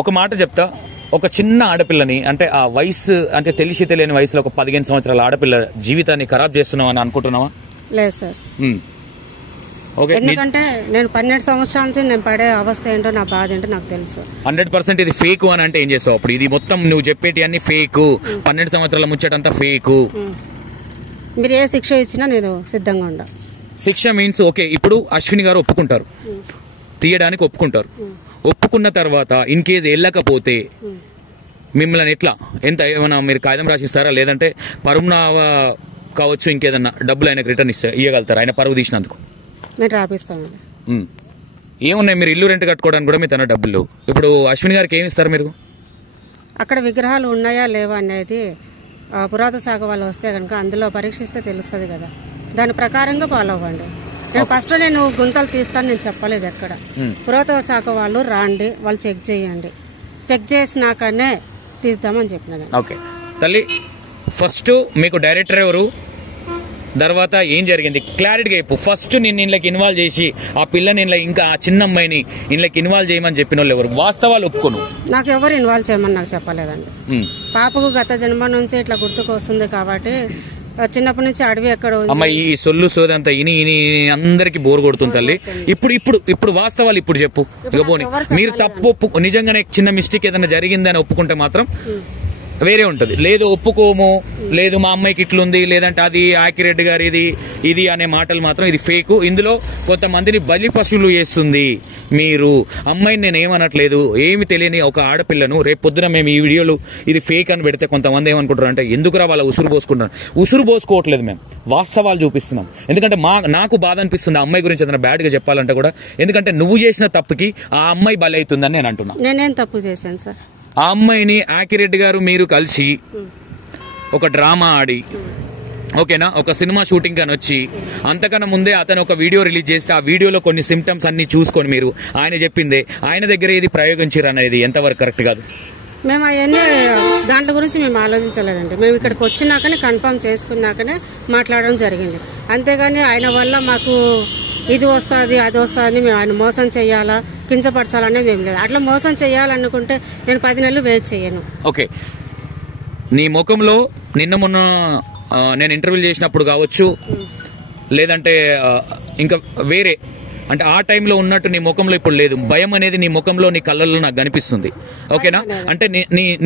ఒక మాట చెప్తా, ఒక చిన్న ఆడపిల్లని అంటే ఆ వయసు అంటే తెలిసి తెలియని వయసులో ఒక 15 సంవత్సరాల ఆడపిల్ల జీవితాన్ని ఖరాబ్ చేస్తున్నావని అనుకుంటున్నావా? లేదు సార్. ఓకే, ఎందుకంటే నేను 12 సంవత్సరాల నుంచి నేను పడే అవస్థ ఏంటో నా బాధ ఏంటో నాకు తెలుసు. 100% ఇది ఫేక్ అని అంటే ఏం చేస్తావు అప్పుడు? ఇది మొత్తం నువ్వు చెప్పేటి అన్ని ఫేక్, 12 సంవత్సరాల ముచ్చటంతా ఫేక్. మీరు ఏ శిక్ష ఇచ్చినా నేను సిద్ధంగా ఉండా. శిక్ష మీన్స్ ఓకే, ఇప్పుడు అశ్విని గారు ఒప్పుకుంటారు, తీయడానికి ఒప్పుకుంటారు. ఒప్పుకున్న తర్వాత ఇన్ కేసు వెళ్ళకపోతే మిమ్మల్ని ఎట్లా ఏమైనా మీరు కాగితం రాసిస్తారా, లేదంటే పరువునావ కావచ్చు ఇంకేదన్నా డబ్బులు ఆయనకు రిటర్న్ ఇవ్వగలుగుతారు ఆయన పరువు తీసినందుకు? నేను రాపిస్తామండి. ఏమున్నాయి, మీరు ఇల్లు రెంట్ కట్టుకోవడానికి కూడా మీ తన డబ్బులు. ఇప్పుడు అశ్విని గారికి ఏమి ఇస్తారు మీరు? అక్కడ విగ్రహాలు ఉన్నాయా లేవా అనేది పురాతన శాఖ వాళ్ళు వస్తే కనుక అందులో పరీక్షిస్తే తెలుస్తుంది కదా, దాని ప్రకారంగా ఫాలో అవ్వండి. నేను ఫస్ట్ నేను గుంతలు తీస్తాను నేను చెప్పలేదు ఎక్కడ. పురాతన శాఖ వాళ్ళు రాండి, వాళ్ళు చెక్ చేయండి, చెక్ చేసినాకనే తీద్దామని చెప్పిన. ఓకే తల్లి, ఫస్ట్ మీకు డైరెక్టర్ ఎవరు, తర్వాత ఏం జరిగింది క్లారిటీగా చెప్పు. ఫస్ట్ నేను ఇంట్లోకి ఇన్వాల్వ్ చేసి ఆ పిల్లని ఇంట్లో ఇంకా ఆ చిన్న అమ్మాయిని ఇంట్లోకి ఇన్వాల్వ్ చేయమని చెప్పిన వాళ్ళు ఎవరు? వాస్తవాలు ఒప్పుకోను. నాకు ఎవరు ఇన్వాల్వ్ చేయమని నాకు చెప్పలేదండి. పాపకు గత జన్మ నుంచి ఇట్లా గుర్తుకు వస్తుంది కాబట్టి చిన్నప్పటి నుంచి అడవి ఎక్కడ అమ్మాయి ఈ సొల్లు సోదంతా ఇని ఇని అందరికి బోర్ కొడుతుంది తల్లి. ఇప్పుడు వాస్తవాలు ఇప్పుడు చెప్పు. ఇక పోనీ మీరు తప్పు నిజంగానే చిన్న మిస్టేక్ ఏదైనా జరిగిందని ఒప్పుకుంటే మాత్రం వేరే ఉంటది. లేదు ఒప్పుకోము, లేదు మా అమ్మాయికి ఇట్లుంది, లేదంటే అది ఆకిరెడ్డి గారు ఇది అనే మాటలు మాత్రం ఇది ఫేక్. ఇందులో కొంతమందిని బలి పశువులు చేస్తుంది మీరు. అమ్మాయిని నేను ఏమనట్లేదు, ఏమి తెలియని ఒక ఆడపిల్లను రేపు పొద్దున మేము ఈ వీడియోలు ఇది ఫేక్ అని పెడితే కొంతమంది ఏమనుకుంటారు అంటే ఎందుకురా వాళ్ళ ఉసురు పోసుకుంటారు. ఉసురు పోసుకోవట్లేదు, మేము వాస్తవాలు చూపిస్తున్నాం. ఎందుకంటే నాకు బాధ అనిపిస్తుంది ఆ అమ్మాయి గురించి ఏదైనా బ్యాడ్ గా చెప్పాలంటే కూడా. ఎందుకంటే నువ్వు చేసిన తప్పుకి ఆ అమ్మాయి బలి అవుతుందని నేను అంటున్నా. నేనేం తప్పు చేశాను సార్? ఆ అమ్మాయిని ఆకిరెడ్డి గారు మీరు కలిసి ఒక డ్రామా ఆడి ఓకేనా, ఒక సినిమా షూటింగ్ అని వచ్చి అంతకన్నా ముందే అతను ఒక వీడియో రిలీజ్ చేస్తే ఆ వీడియోలో కొన్ని సిమ్టమ్స్ అన్ని చూసుకొని మీరు ఆయన చెప్పిందే ఆయన దగ్గర ఇది ప్రయోగించారు అనేది ఎంతవరకు కరెక్ట్ కాదు? మేము అవన్నీ దాంట్లో గురించి మేము ఆలోచించలేదండి. మేము ఇక్కడికి వచ్చినాకనే కన్ఫర్మ్ చేసుకున్నాకనే మాట్లాడడం జరిగింది. అంతేగాని ఆయన వల్ల మాకు ఇది వస్తుంది అది వస్తుంది మేము ఆయన మోసం చేయాలా కించపరచాలనే మేము లేదు. అట్లా మోసం చేయాలనుకుంటే నేను 10 నెలలు వెయిట్ చేయను. ఓకే, నీ ముఖంలో నిన్న మొన్న నేను ఇంటర్వ్యూ చేసినప్పుడు కావచ్చు, లేదంటే ఇంకా వేరే అంటే ఆ టైంలో ఉన్నట్టు నీ ముఖంలో ఇప్పుడు లేదు. భయం అనేది నీ ముఖంలో నీ కళ్ళల్లో నాకు కనిపిస్తుంది. ఓకేనా, అంటే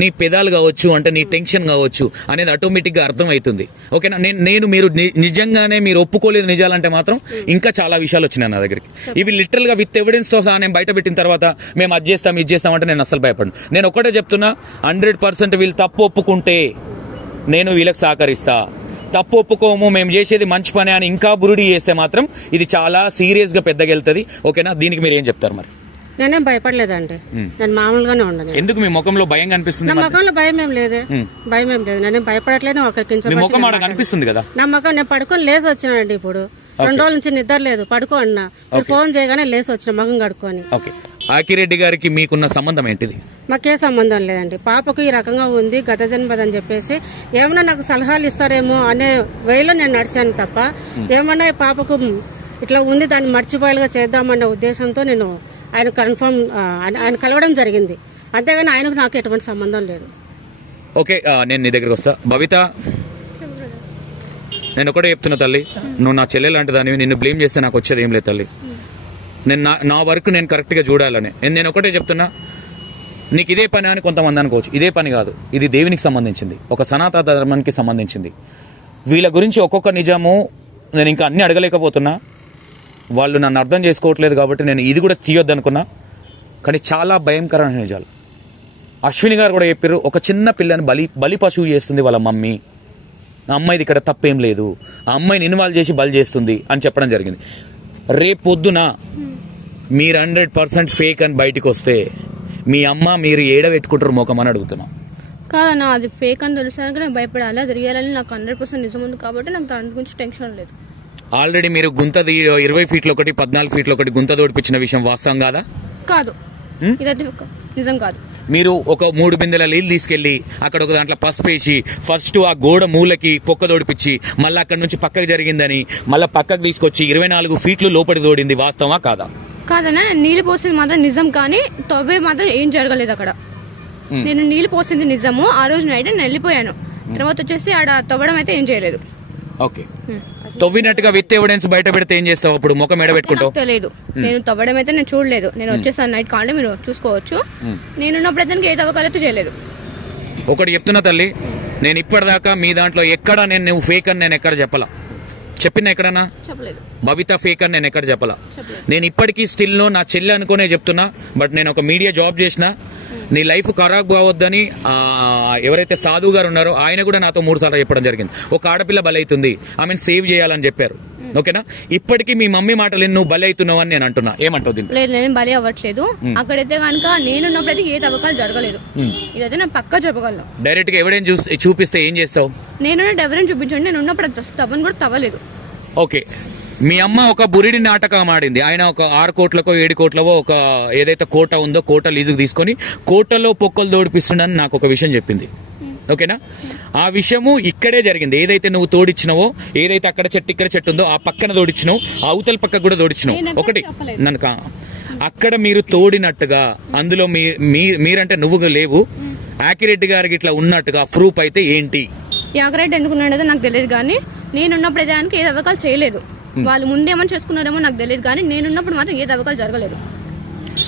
నీ పెదాలు కావచ్చు, అంటే నీ టెన్షన్ కావచ్చు అనేది ఆటోమేటిక్ గా అర్థం అవుతుంది. ఓకేనా, నేను మీరు నిజంగానే మీరు ఒప్పుకోలేదు నిజాలంటే మాత్రం ఇంకా చాలా విషయాలు వచ్చినాయి నా దగ్గరికి. ఇవి లిటరల్ గా విత్ ఎవిడెన్స్ తో నేను బయట పెట్టిన తర్వాత మేము అది చేస్తాం ఇది చేస్తాం అంటే నేను అసలు భయపడను. నేను ఒకటే చెప్తున్నా, 100% వీళ్ళు తప్పు ఒప్పుకుంటే నేను వీళ్ళకి సహకరిస్తా. తప్పు ఒప్పుకోము మేము చేసేది మంచి పని అని ఇంకా బురుడి చేస్తే మాత్రం ఇది చాలా సీరియస్ గా పెద్దగా వెళ్తుంది. ఓకేనా, దీనికి మీరు ఏం చెప్తారు మరి? నేనేం భయపడలేదండి, నేను మామూలుగానే ఉండను. ఎందుకు మీ ముఖంలో భయం కనిపిస్తుంది? నా ముఖంలో భయం ఏం లేదే, భయం ఏం లేదు. నేనేం భయపడట్లేదు. ముఖం కనిపిస్తుంది కదా. నా ముఖం నేను పడుకొని లేసి వచ్చినానండి. ఇప్పుడు 2 రోజుల నుంచి నిద్ర లేదు, పడుకో అన్నా. మీరు ఫోన్ చేయగానే లేసి వచ్చిన ముఖం కడుక్కొని. ఆకిరెడ్డి గారికి మీకున్న సంబంధం ఏంటిది? మాకే సంబంధం లేదండి. పాపకు ఈ రకంగా ఉంది గత జన్మదని చెప్పేసి ఏమన్నా నాకు సలహాలు ఇస్తారేమో అనే వేలో నేను నడిచాను తప్ప ఏమన్నా పాపకు ఇట్లా ఉంది దాన్ని మర్చిపోయేలాగా చేద్దామన్న ఉద్దేశంతో నేను ఆయన కన్ఫర్మ్ ఆయన కలవడం జరిగింది. అంతేగాని ఆయనకు నాకు ఎటువంటి సంబంధం లేదు. ఓకే, నేను నీ దగ్గరకు వస్తా. భవిత, నేను ఒకటే చెప్తున్నా తల్లి, నువ్వు నా చెల్లె లాంటి దానివి. నిన్ను బ్లేమ్ చేస్తే నాకు వచ్చేది ఏం లేదు తల్లి. నేను నా వర్క్ నేను కరెక్ట్ గా చూడాలని నేను ఒకటే చెప్తున్నా. నీకు ఇదే పని అని కొంతమంది అనుకోవచ్చు, ఇదే పని కాదు, ఇది దేవునికి సంబంధించింది, ఒక సనాతన ధర్మానికి సంబంధించింది. వీళ్ళ గురించి ఒక్కొక్క నిజము నేను ఇంకా అన్ని అడగలేకపోతున్నా. వాళ్ళు నన్ను అర్థం చేసుకోవట్లేదు కాబట్టి నేను ఇది కూడా తీయొద్దు అనుకున్నా. కానీ చాలా భయంకరమైన నిజాలు. అశ్విని గారు కూడా చెప్పారు, ఒక చిన్న పిల్లని బలి పశువు చేస్తుంది వాళ్ళ మమ్మీ. ఆ అమ్మాయిది ఇక్కడ తప్పేం లేదు, ఆ అమ్మాయిని ఇన్వాల్వ్ చేసి బలి చేస్తుంది అని చెప్పడం జరిగింది. రేపు పొద్దున మీరు 100% ఫేక్ అని బయటకు వస్తే మీ అమ్మ మీరు ఏడబెట్టుకుంటారు ముఖం అని అడుగుతున్నా. కాదన్నా, అది ఫేక్ అని తెలిసాక నాకు భయపడాలి. అది రియల్ అని నాకు 100% నిజం ఉంది కాబట్టి నాకు దాని గురించి టెన్షన్ లేదు. ఆల్రెడీ మీరు గుంత 20 ఫీట్ల ఒకటి 14 ఫీట్ల ఒకటి గుంత తోడిపించిన విషయం వాస్తవం కాదా? కాదు, ఇదైతే నిజం కాదు. మీరు ఒక 3 బిందెల నీళ్ళు తీసుకెళ్లి అక్కడ ఒక దాంట్లో పసుపు వేసి ఫస్ట్ ఆ గోడ మూలకి పొక్క తోడిపించి మళ్ళీ అక్కడ నుంచి పక్కకు జరిగిందని మళ్ళీ పక్కకు తీసుకొచ్చి 24 ఫీట్లు లోపలికి తోడింది వాస్తవా కాదా? కాదన్నా, నీళ్ళు పోసింది మాత్రం నిజం, కానీ తవ్వే మాత్రం ఏం జరగలేదు అక్కడ. నేను నీళ్ళు పోసింది నిజము. ఆ రోజు నైట్ నేను వెళ్ళిపోయాను. తర్వాత వచ్చేసి ఆడ తవ్వడం అయితే ఏం చేయలేదు. ఓకే, తవ్వినట్టుగా విత్ ఎవిడెన్స్ బయట పెడితే ఏం చేస్తావు అప్పుడు? ముఖం ఎడబెట్టుకుంటావు? తెలియదు, నేను తవ్వడం అయితే నేను చూడలేదు. నేను వచ్చేసాను నైట్, కావాలంటే మీరు చూసుకోవచ్చు. నేనున్నప్పుడు అయితే ఏ తవ్వకాలైతే చేయలేదు. ఒకటి చెప్తున్నా తల్లి, నేను ఇప్పటిదాకా మీ దాంట్లో ఎక్కడ నువ్వు ఫేక్ అని నేను ఎక్కడ చెప్పలా. చెప్పినా ఎక్కడన్నా? చెప్పలేదు. భవిత ఫేక్ అని నేను ఎక్కడ చెప్పలా. నేను ఇప్పటికీ స్టిల్ నా చెల్లి అనుకునే చెప్తున్నా. బట్ నేను ఒక మీడియా జాబ్ చేసిన, నీ లైఫ్ ఖరాబ్ కావద్దని ఎవరైతే సాధు గారు ఉన్నారో ఆయన కూడా నాతో 3 సార్లు చెప్పడం జరిగింది. ఒక ఆడపిల్ల బలైతుంది, ఆమెను సేవ్ చేయాలని చెప్పారు. ఓకేనా? ఇప్పటికీ మీ మమ్మీ మాటలు నువ్వు బలి అవుతున్నావు అని నేను అంటున్నా. ఏమంటావు? లేదు, నేను బలి అవ్వట్లేదు. అక్కడైతే కనుక నేనున్నప్పుడైతే ఏ తవ్వకాలు జరగలేదు. ఇదైతే నేను పక్కా చెప్పగలను. డైరెక్ట్ గా ఎవిడెన్స్ చూపిస్తే ఏం చేస్తావు? నేను ఎవరైనా చూపించండి, నేను ఉన్నప్పుడు తవ్వని కూడా తవ్వలేదు. ఓకే, మీ అమ్మ ఒక బురిడి నాటకం ఆడింది. ఆయన ఒక 6 కోట్లకో 7 కోట్లకో ఒక ఏదైతే కోట ఉందో కోట లీజుకు తీసుకొని కోటలో పొక్కలు తోడిపిస్తుండని నాకు ఒక విషయం చెప్పింది. ఓకేనా? ఆ విషయము ఇక్కడే జరిగింది. ఏదైతే నువ్వు తోడిచ్చినావో, ఏదైతే అక్కడ చెట్టు ఇక్కడ చెట్టు ఉందో ఆ పక్కన తోడిచ్చినావు, అవతల పక్క కూడా తోడిచ్చినావు. ఒకటి నన్ను అక్కడ మీరు తోడినట్టుగా, అందులో మీరంటే నువ్వు లేవు, యాకిరెడ్డి గారికి ఇట్లా ఉన్నట్టుగా ప్రూఫ్ అయితే ఏంటి? యాకిరెడ్డి ఎందుకున్నాడో నాకు తెలియదు, కానీ నేనున్నప్పుడు దానికి ఏ తవ్వకాలు చేయలేదు. వాళ్ళు ముందేమని చేసుకున్నారేమో నాకు తెలియదు, కానీ నేనున్నప్పుడు మాత్రం ఏ తవ్వకాలు జరగలేదు.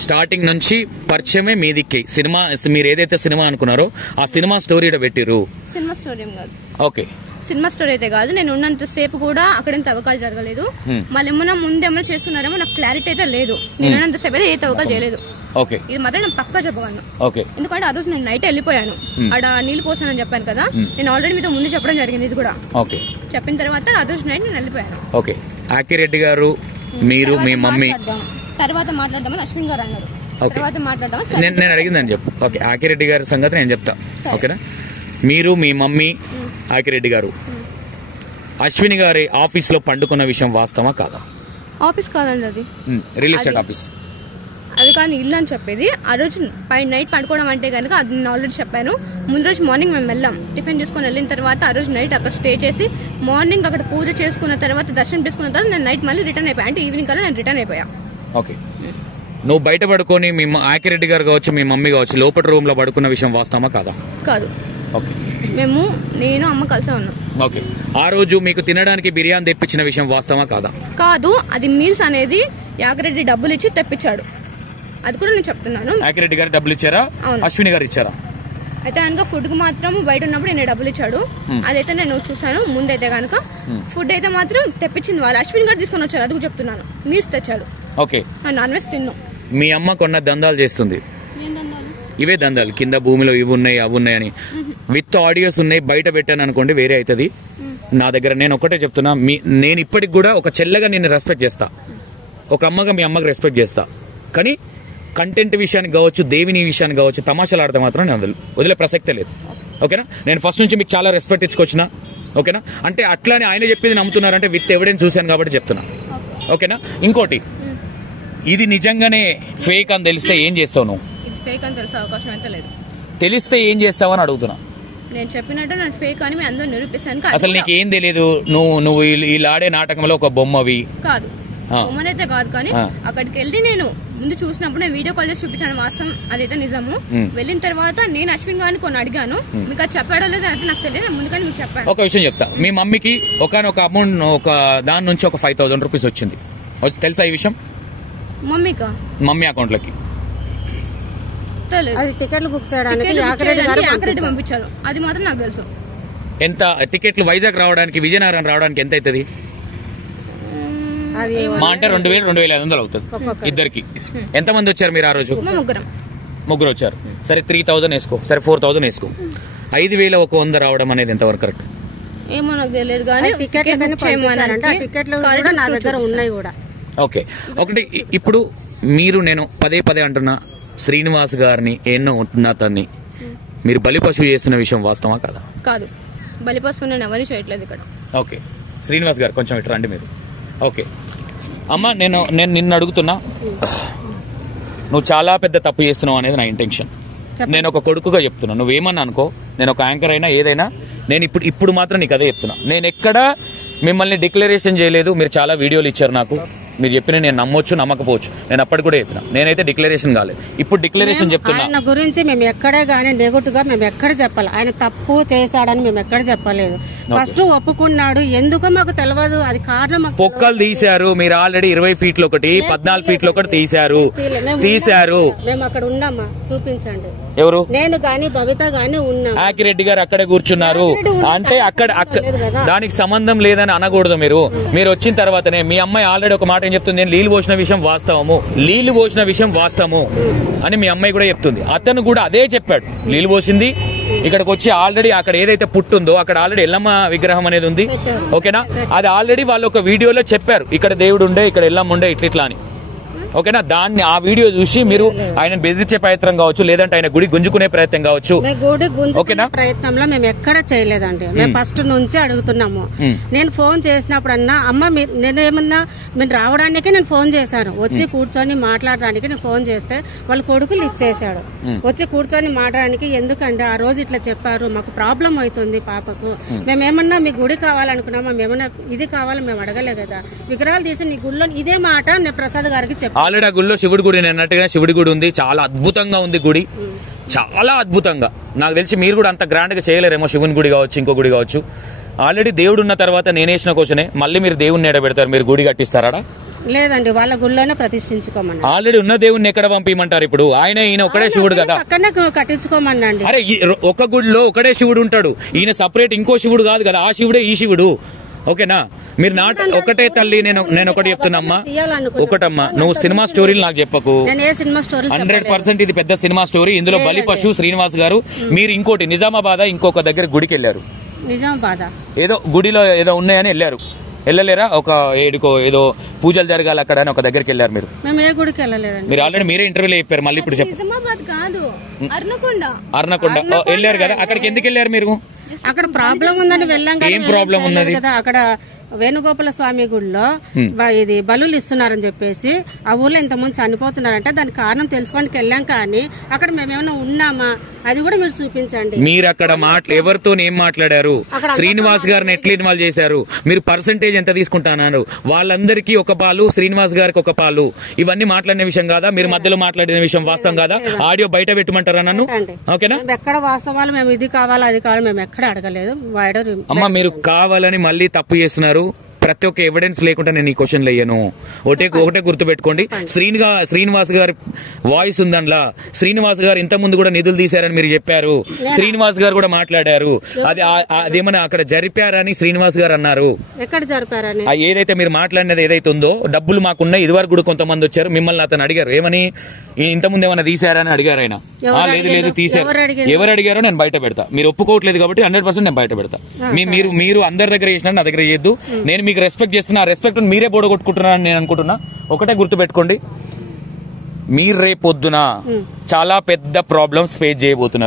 స్టార్టింగ్ నుంచి పరిచయమే మీదికి. సినిమా మీరు ఏదైతే సినిమా అనుకున్నారో ఆ సినిమా స్టోరీ పెట్టిరు. సినిమా స్టోరీ ఏం కాదు. ఓకే, సినిమా స్టోరీ అయితే కాదు. నేను ఉన్నంత సేపు కూడా అక్కడేం తవ్వకాలు జరగలేదు. మళ్ళీ ఏమన్నా ముందేమన్నా చేస్తున్నారేమో నాకు క్లారిటీ అయితే లేదు. నేను ఉన్నంత సేపు అయితే ఏ తవ్వకాలు చేయలేదు. ఓకే, ఇది మాత్రం నేను పక్కా చెప్పగలను. ఓకే, ఎందుకంటే ఆ రోజు నేను నైట్ వెళ్ళిపోయాను. ఆడ నీళ్ళు పోసానని చెప్పాను కదా, నేను ఆల్రెడీ మీతో ముందు చెప్పడం జరిగింది. ఇది కూడా ఓకే చెప్పిన తర్వాత ఆ రోజు నైట్ నేను వెళ్ళిపోయాను. ఓకే, యాకిరెడ్డి గారు, మీరు, మీ మమ్మీ తర్వాత మాట్లాడదామని అశ్విన్ గారు అన్నారు. తర్వాత మాట్లాడదామని నేను అడిగిందని చెప్పు. ఓకే, యాకిరెడ్డి గారి సంగతి నేను చెప్తా. ఓకేనా? మీరు, మీ మమ్మీ, యాకిరెడ్డి గారు అశ్విని గారి ఆఫీస్ లో పండుకున్న విషయం వాస్తవా కాదా? ఆఫీస్ కాదండి, అది రియల్ ఎస్టేట్ ఆఫీస్. అది కానీ ఇల్లు అని చెప్పేది. ఆ రోజు నైట్ పడుకోవడం అంటే కనుక అది నేను ఆల్రెడీ చెప్పాను. ముందు రోజు మార్నింగ్ మేము వెళ్ళాం, టిఫిన్ చేసుకుని వెళ్ళిన తర్వాత ఆ రోజు నైట్ అక్కడ స్టే చేసి మార్నింగ్ అక్కడ పూజ చేసుకున్న తర్వాత దర్శనం చేసుకున్న తర్వాత నేను నైట్ మళ్ళీ రిటర్న్ అయిపోయా. అంటే ఈవినింగ్ కల్లా నేను రిటర్న్ అయిపోయా. ఓకే, నువ్వు బయట పడుకొని మీ యాకిరెడ్డి గారు కావచ్చు, మీ మమ్మీ కావచ్చు, లోపల రూమ్ లో పడుకున్న విషయం వాస్తవా కాదా? కాదు. ఓకే, నేను అమ్మ కలిసే ఉన్నాం. ఓకే, ఆ రోజు మీకు తినడానికి బిర్యానీ తెప్పించిన విషయం వాస్తవా కాదా? కాదు, అది మీల్స్ అనేది యాకిరెడ్డి డబ్బులు ఇచ్చి తెప్పించాడు. అది కూడా నేను చెప్తున్నాను. యాకిరెడ్డి గారు డబ్బులు ఇచ్చారా? అశ్విని గారు ఇచ్చారా? అయితే కనుక ఫుడ్ కు మాత్రం బయట ఉన్నప్పుడు నేను డబ్బులు ఇచ్చాడు. అదైతే నేను చూసాను. ముందైతే కనుక ఫుడ్ అయితే మాత్రం తెప్పించింది వాళ్ళు. అశ్విన్ గారు తీసుకొని వచ్చారు, అది చెప్తున్నాను. మీల్స్ తెచ్చాడు. ఓకే, నాన్ వెజ్ తిన్నాం. మీ అమ్మ కొన్న దందాలు చేస్తుంది. ఇవే దందాలు, కింద భూమిలో ఇవి ఉన్నాయి అవి ఉన్నాయని విత్ ఆడియోస్ ఉన్నాయి. బయట పెట్టాను అనుకోండి వేరే అవుతుంది. నా దగ్గర నేను ఒకటే చెప్తున్నా, నేను ఇప్పటికి కూడా ఒక చెల్లెగా నిన్ను రెస్పెక్ట్ చేస్తా, ఒక అమ్మగా మీ అమ్మకి రెస్పెక్ట్ చేస్తా. కానీ కంటెంట్ విషయానికి కావచ్చు, దేవుని విషయానికి కావచ్చు, తమాషాలు ఆడితే మాత్రం నేను వదిలే ప్రసక్తే లేదు. ఓకేనా? నేను ఫస్ట్ నుంచి మీకు చాలా రెస్పెక్ట్ ఇచ్చుకొచ్చిన. ఓకేనా? అంటే అట్లానే ఆయన చెప్పింది నమ్ముతున్నారంటే విత్ ఎవిడెన్స్ చూశాను కాబట్టి చెప్తున్నా. ఓకేనా? ఇంకోటి, ఇది నిజంగానే ఫేక్ అని తెలిస్తే ఏం చేస్తావు నువ్వు? ఫేక్ అని తెలిసే అవకాశం అయితే లేదు. తెలిస్తే ఏం చేస్తావని అడుగుతున్నా. నేను చెప్పినట్టు నేను ఫేక్ అని అందరూ నిరూపిస్తాను. అసలు నీకు ఏం తెలియదు, నువ్వు వీళ్ళు ఆడే నాటకంలో ఒక బొమ్మవి కాదు, బొమ్మనైతే కాదు. కానీ అక్కడికి వెళ్ళి నేను ముందు చూసినప్పుడు నేను వీడియో కాల్ చేసి చూపించాను, వాస్తవం అదైతే నిజము. వెళ్ళిన తర్వాత నేను అశ్విన్ గారిని కొన్ని అడిగాను, మీకు అది చెప్పాడో లేదో అయితే నాకు తెలియదు, ముందుగానే మీకు చెప్పాను. ఒక విషయం చెప్తా, మీ మమ్మీకి ఒక అమౌంట్ ఒక దాని నుంచి ఒక 5,000 రూపీస్ వచ్చింది, తెలుసా ఈ విషయం? మమ్మీ అకౌంట్లకి టికెట్లు బుక్ చేయడానికి యాకిరెడ్డి పంపించారు, అది మాత్రం నాకు తెలుసు. ఎంత టికెట్లు వైజాగ్ రావడానికి, విజయనగరం రావడానికి ఎంత అవుతుంది? మా అంటే 2,000 2,500 అవుతుంది ఇద్దరికి. ఎంతమంది వచ్చారు మీరు ఆ రోజు? ముగ్గురు వచ్చారు. సరే 3,000 వేసుకో, సరే 4,000 వేసుకో. 5,100 రావడం అనేది ఎంతవరకు కరెక్ట్? ఏమో నాకు తెలియదు, కానీ ఓకే. ఒకటి, ఇప్పుడు మీరు నేను పదే పదే అంటున్నా, శ్రీనివాస్ గారిని ఎన్నో ఉన్నతాన్ని మీరు బలి పశువు చేస్తున్న విషయం వాస్తవా కదా? కాదు, బలి పశువు నేను ఎవరిని చేయట్లేదు ఇక్కడ. ఓకే, శ్రీనివాస్ గారు కొంచెం ఇటు రండి మీరు. ఓకే అమ్మ, నేను నిన్ను అడుగుతున్నా, నువ్వు చాలా పెద్ద తప్పు చేస్తున్నావు అనేది నా ఇంటెన్షన్. నేను ఒక కొడుకుగా చెప్తున్నా, నువ్వేమన్నా అనుకో, నేను ఒక యాంకర్ అయినా ఏదైనా, నేను ఇప్పుడు మాత్రం నీకు అదే చెప్తున్నా. నేను ఎక్కడా మిమ్మల్ని డిక్లరేషన్ చేయలేదు, మీరు చాలా వీడియోలు ఇచ్చారు నాకు. మీరు చెప్పిన నేను నమ్మొచ్చు నమ్మకపోవచ్చు, నేను అప్పటి కూడా చెప్పిన, నేనైతే డిక్లరేషన్ కాలేదు. ఇప్పుడు డిక్లరేషన్ చెప్తున్నా. ఆయన గురించి మేము ఎక్కడే గానీ నెగటివ్ గా మేము ఎక్కడ చెప్పాలి, ఆయన తప్పు చేశాడని మేము ఎక్కడ చెప్పలేదు. ఫస్ట్ ఒప్పుకున్నాడు, ఎందుకో మాకు తెలియదు, అది కారణం పొక్కలు తీశారు. మీరు ఆల్రెడీ 20 ఫీట్లు ఒకటి 14 ఫీట్లు ఒకటి తీశారు. మేము అక్కడ ఉన్నామా, చూపించండి. ఎవరు? నేను గాని భవిత గాని ఉన్నాం. ఆకిరెడ్డి గారు అక్కడే కూర్చున్నారు అంటే అక్కడ దానికి సంబంధం లేదని అనకూడదు. మీరు వచ్చిన తర్వాతనే మీ అమ్మాయి ఆల్రెడీ ఒక మాట ఏం చెప్తుంది, నేను నీళ్లు పోసిన విషయం వాస్తవము అని మీ అమ్మాయి కూడా చెప్తుంది. అతను కూడా అదే చెప్పాడు, నీళ్లు పోసింది ఇక్కడికి వచ్చి ఆల్రెడీ అక్కడ ఏదైతే పుట్టుందో అక్కడ ఆల్రెడీ ఎల్లమ్మ విగ్రహం అనేది ఉంది, ఓకేనా? అది ఆల్రెడీ వాళ్ళు ఒక వీడియోలో చెప్పారు, ఇక్కడ దేవుడు ఉండే, ఇక్కడ ఎల్లమ్మ ఉండే, ఇట్లా అని, ఓకేనా? దాన్ని ఆ వీడియో చూసి మీరు ఆయన బెదిరించే ప్రయత్నం కావచ్చు, లేదంటే ఆయన గుడి గుంజుకునే ప్రయత్నం కావచ్చు, ఓకేనా? ప్రయత్నంలో మేము ఎక్కడ చేయలేదండి. మేము ఫస్ట్ నుంచి అడుగుతున్నాము. నేను ఫోన్ చేసినప్పుడు అన్నా, అమ్మ నేనేమన్నా మీరు రావడానికే నేను ఫోన్ చేశాను, వచ్చి కూర్చొని మాట్లాడడానికి నేను ఫోన్ చేస్తే వాళ్ళ కొడుకు లిఫ్ట్ చేశాడు. వచ్చి కూర్చొని మాట్లాడడానికి, ఎందుకంటే ఆ రోజు ఇట్లా చెప్పారు, మాకు ప్రాబ్లం అవుతుంది పాపకు, మేమేమన్నా మీ గుడి కావాలనుకున్నామా, మేమన్నా ఇది కావాలి మేము అడగలే కదా, విగ్రహాలు తీసి నీ గుడిలో ఇదే మాట నేను ప్రసాద్ గారికి చెప్పాను. ఆల్రెడీ ఆ గుడిలో శివుడి గుడి, నేను అన్నట్టుగా శివుడి గుడి ఉంది, చాలా అద్భుతంగా ఉంది గుడి, చాలా అద్భుతంగా. నాకు తెలిసి మీరు కూడా అంత గ్రాండ్ గా చేయలేరేమో, శివుని గుడి కావచ్చు, ఇంకో గుడి కావచ్చు. ఆల్రెడీ దేవుడు ఉన్న తర్వాత నేనేసిన క్వశ్చనే, మళ్ళీ మీరు దేవుడిని ఎడబెడతారు, మీరు గుడి కట్టిస్తారా? లేదండి, వాళ్ళ గుళ్ళోనే ప్రతిష్ఠించుకోమన్నా. ఆల్రెడీ ఉన్న దేవుడిని ఎక్కడ పంపించమంటారు? ఇప్పుడు ఈయన ఒకడే శివుడు కదా, అక్కడనే కట్టించుకోమనండి. అరే ఒక గుడిలో ఒకడే శివుడు ఉంటాడు, ఈయన సపరేట్ ఇంకో శివుడు కాదు కదా, ఆ శివుడే ఈ శివుడు, ఓకేనా? మీరు ఒకటే తల్లి. నేను ఒకటి చెప్తున్నా, ఒకటమ్మా, నువ్వు సినిమా స్టోరీలు నాకు చెప్పకు. 100% ఇది పెద్ద సినిమా స్టోరీ. ఇందులో బలి పశు శ్రీనివాస్ గారు, మీరు ఇంకోటి నిజామాబాద్ ఇంకొక దగ్గర గుడికి వెళ్ళారు, ఏదో గుడిలో ఏదో ఉన్నాయని వెళ్ళలేరా? ఒక ఏడుకో ఏదో పూజలు జరగాలి అక్కడ అని ఒక దగ్గరికి వెళ్ళారు మీరు. మేము ఏ గుడికి వెళ్ళలేదండి. మీరు ఆల్రెడీ మీరే ఇంటర్వ్యూలో చెప్పారు, మళ్ళీ ఇప్పుడు చెప్పండి. అర్నకొండ వెళ్ళారు కదా, అక్కడికి ఎందుకు వెళ్ళారు మీరు? అక్కడ ప్రాబ్లం ఉందని వెళ్ళాం. ఏం ప్రాబ్లం ఉన్నది? అక్కడ వేణుగోపాల స్వామి గుడిలో ఇది బలులు ఇస్తున్నారని చెప్పేసి ఆ ఊర్లో ఇంతమంది చనిపోతున్నారంటే దానికి కారణం తెలుసుకోవడానికి వెళ్ళాం, కానీ అక్కడ మేమేమైనా ఉన్నామా అది కూడా మీరు చూపించండి. మీరు అక్కడ ఎవరితో ఏం మాట్లాడారు? శ్రీనివాస్ గారిని ఎట్లా ఇన్వాల్వ్ చేశారు? మీరు పర్సంటేజ్ ఎంత తీసుకుంటున్నారు? వాళ్ళందరికీ ఒక పాలు, శ్రీనివాస్ గారికి ఒక పాలు, ఇవన్నీ మాట్లాడిన విషయం కాదా? మీరు మధ్యలో మాట్లాడిన విషయం వాస్తవం కాదా? ఆడియో బయట పెట్టమంటారా నన్ను? ఓకేనా? ఎక్కడ వాస్తవాలు మేము ఇది కావాలి అది కావాలి మేము ఎక్కడ అడగలేదు. అమ్మ మీరు కావాలని మళ్ళీ తప్పు చేస్తున్నారు. ప్రతి ఒక్క ఎవిడెన్స్ లేకుండా నేను ఈ క్వశ్చన్లు అయ్యాను. ఒకటే గుర్తుపెట్టుకోండి, శ్రీనివాస్ గారి వాయిస్ ఉందన్లా. శ్రీనివాస్ గారు ఇంత ముందు కూడా నిధులు తీశారని మీరు చెప్పారు, శ్రీనివాస్ గారు కూడా మాట్లాడారు. అదేమన్నా అక్కడ జరిపారని శ్రీనివాస్ గారు అన్నారు. ఎక్కడ జరిపారని? ఏదైతే మీరు మాట్లాడినది ఏదైతే ఉందో, డబ్బులు మాకున్నాయి, ఇదివరకు కూడా కొంతమంది వచ్చారు, మిమ్మల్ని అతను అడిగారు, ఏమని ఇంత ముందు ఏమన్నా తీశారని అడిగారు. ఆయన లేదు తీశారు. ఎవరు అడిగారో నేను బయట పెడతా. మీరు ఒప్పుకోవట్లేదు కాబట్టి 100% నేను బయట పెడతా. మీరు అందరి దగ్గర చేసినా నా దగ్గర చేయొద్దు. నేను మీకు రెస్పెక్ట్ చేస్తున్నా, ఆ రెస్పెక్ట్ మీరే బోడగొట్టుకుంటున్నారని నేను అనుకుంటున్నా. ఒకటే గుర్తుపెట్టుకోండి, మీరు రేపొద్దున చాలా పెద్ద ప్రాబ్లమ్స్ ఫేస్ చేయబోతున్నారు.